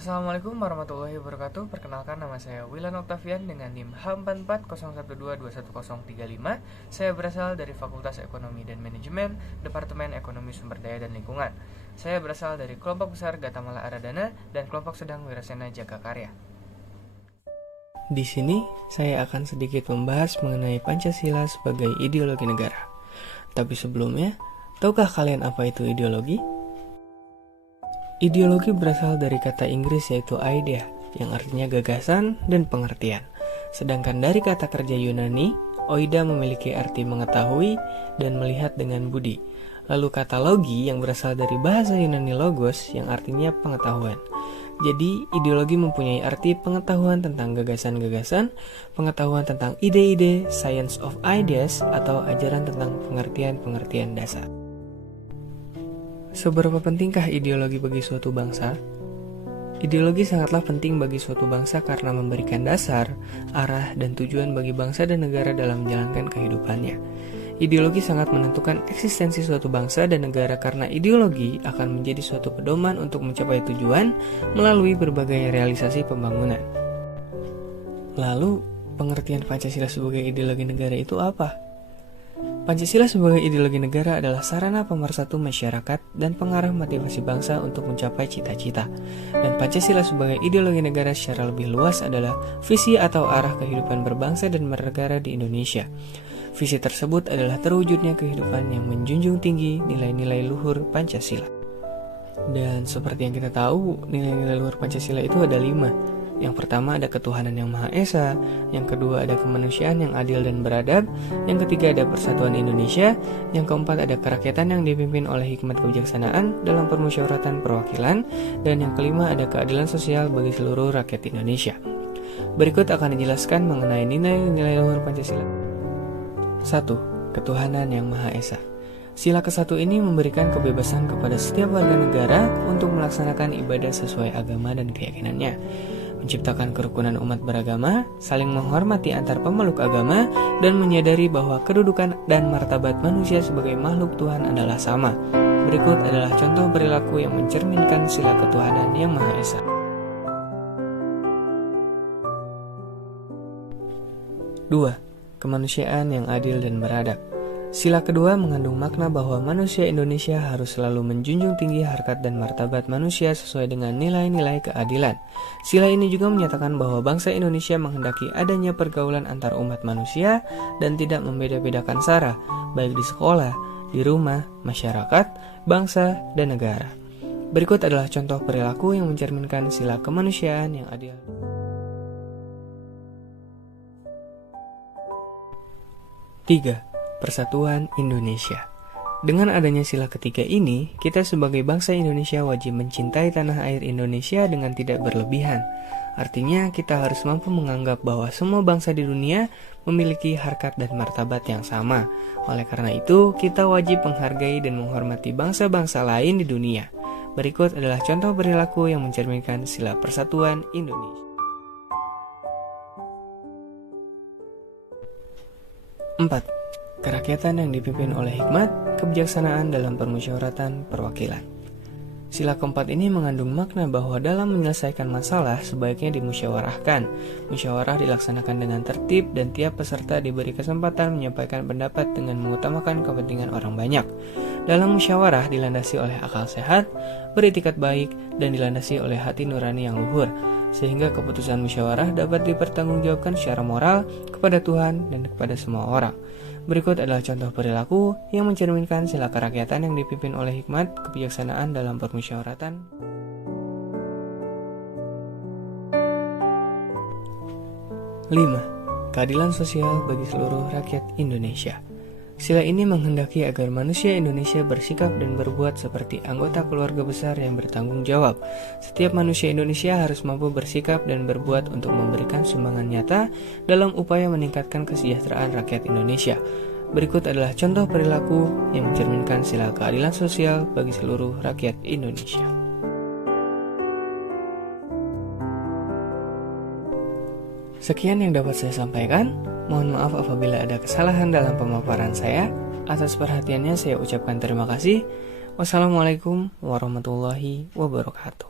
Assalamualaikum warahmatullahi wabarakatuh. Perkenalkan, nama saya Wilan Oktavian dengan NIM H4401122135. Saya berasal dari Fakultas Ekonomi dan Manajemen, Departemen Ekonomi Sumber Daya dan Lingkungan. Saya berasal dari kelompok besar Gatamala Aradana dan kelompok sedang Wirasena Jagakarya. Di sini, saya akan sedikit membahas mengenai Pancasila sebagai ideologi negara. Tapi sebelumnya, tahukah kalian apa itu ideologi? Ideologi berasal dari kata Inggris yaitu idea, yang artinya gagasan dan pengertian. Sedangkan dari kata kerja Yunani, oida memiliki arti mengetahui dan melihat dengan budi. Lalu kata logi yang berasal dari bahasa Yunani logos yang artinya pengetahuan. Jadi, ideologi mempunyai arti pengetahuan tentang gagasan-gagasan, pengetahuan tentang ide-ide, science of ideas, atau ajaran tentang pengertian-pengertian dasar. Seberapa pentingkah ideologi bagi suatu bangsa? Ideologi sangatlah penting bagi suatu bangsa karena memberikan dasar, arah, dan tujuan bagi bangsa dan negara dalam menjalankan kehidupannya. Ideologi sangat menentukan eksistensi suatu bangsa dan negara karena ideologi akan menjadi suatu pedoman untuk mencapai tujuan melalui berbagai realisasi pembangunan. Lalu, pengertian Pancasila sebagai ideologi negara itu apa? Pancasila sebagai ideologi negara adalah sarana pemersatu masyarakat dan pengarah motivasi bangsa untuk mencapai cita-cita. Dan Pancasila sebagai ideologi negara secara lebih luas adalah visi atau arah kehidupan berbangsa dan bernegara di Indonesia. Visi tersebut adalah terwujudnya kehidupan yang menjunjung tinggi nilai-nilai luhur Pancasila. Dan seperti yang kita tahu, nilai-nilai luhur Pancasila itu ada 5. Yang pertama ada ketuhanan yang Maha Esa, yang kedua ada kemanusiaan yang adil dan beradab, yang ketiga ada persatuan Indonesia, yang keempat ada kerakyatan yang dipimpin oleh hikmat kebijaksanaan dalam permusyawaratan perwakilan, dan yang kelima ada keadilan sosial bagi seluruh rakyat Indonesia. Berikut akan dijelaskan mengenai nilai-nilai luhur Pancasila. 1. Ketuhanan yang Maha Esa. Sila ke-1 ini memberikan kebebasan kepada setiap warga negara untuk melaksanakan ibadah sesuai agama dan keyakinannya, menciptakan kerukunan umat beragama, saling menghormati antar pemeluk agama, dan menyadari bahwa kedudukan dan martabat manusia sebagai makhluk Tuhan adalah sama. Berikut adalah contoh perilaku yang mencerminkan sila ketuhanan yang Maha Esa. 2. Kemanusiaan yang adil dan beradab. Sila kedua mengandung makna bahwa manusia Indonesia harus selalu menjunjung tinggi harkat dan martabat manusia sesuai dengan nilai-nilai keadilan. Sila ini juga menyatakan bahwa bangsa Indonesia menghendaki adanya pergaulan antar umat manusia dan tidak membeda-bedakan sara, baik di sekolah, di rumah, masyarakat, bangsa, dan negara. Berikut adalah contoh perilaku yang mencerminkan sila kemanusiaan yang adil. 3. Persatuan Indonesia. Dengan adanya sila ketiga ini, kita sebagai bangsa Indonesia wajib mencintai tanah air Indonesia dengan tidak berlebihan. Artinya, kita harus mampu menganggap bahwa semua bangsa di dunia memiliki harkat dan martabat yang sama. Oleh karena itu, kita wajib menghargai dan menghormati bangsa-bangsa lain di dunia. Berikut adalah contoh perilaku yang mencerminkan sila persatuan Indonesia. 4. Kerakyatan yang dipimpin oleh hikmat, kebijaksanaan dalam permusyawaratan perwakilan. Sila keempat ini mengandung makna bahwa dalam menyelesaikan masalah sebaiknya dimusyawarahkan. Musyawarah dilaksanakan dengan tertib dan tiap peserta diberi kesempatan menyampaikan pendapat dengan mengutamakan kepentingan orang banyak. Dalam musyawarah dilandasi oleh akal sehat, beretikat baik, dan dilandasi oleh hati nurani yang luhur, sehingga keputusan musyawarah dapat dipertanggungjawabkan secara moral kepada Tuhan dan kepada semua orang. Berikut adalah contoh perilaku yang mencerminkan sila kerakyatan yang dipimpin oleh hikmat kebijaksanaan dalam permusyawaratan. 5. Keadilan sosial bagi seluruh rakyat Indonesia. Sila ini menghendaki agar manusia Indonesia bersikap dan berbuat seperti anggota keluarga besar yang bertanggung jawab. Setiap manusia Indonesia harus mampu bersikap dan berbuat untuk memberikan sumbangan nyata dalam upaya meningkatkan kesejahteraan rakyat Indonesia. Berikut adalah contoh perilaku yang mencerminkan sila keadilan sosial bagi seluruh rakyat Indonesia. Sekian yang dapat saya sampaikan. Mohon maaf apabila ada kesalahan dalam pemaparan saya. Atas perhatiannya saya ucapkan terima kasih. Wassalamualaikum warahmatullahi wabarakatuh.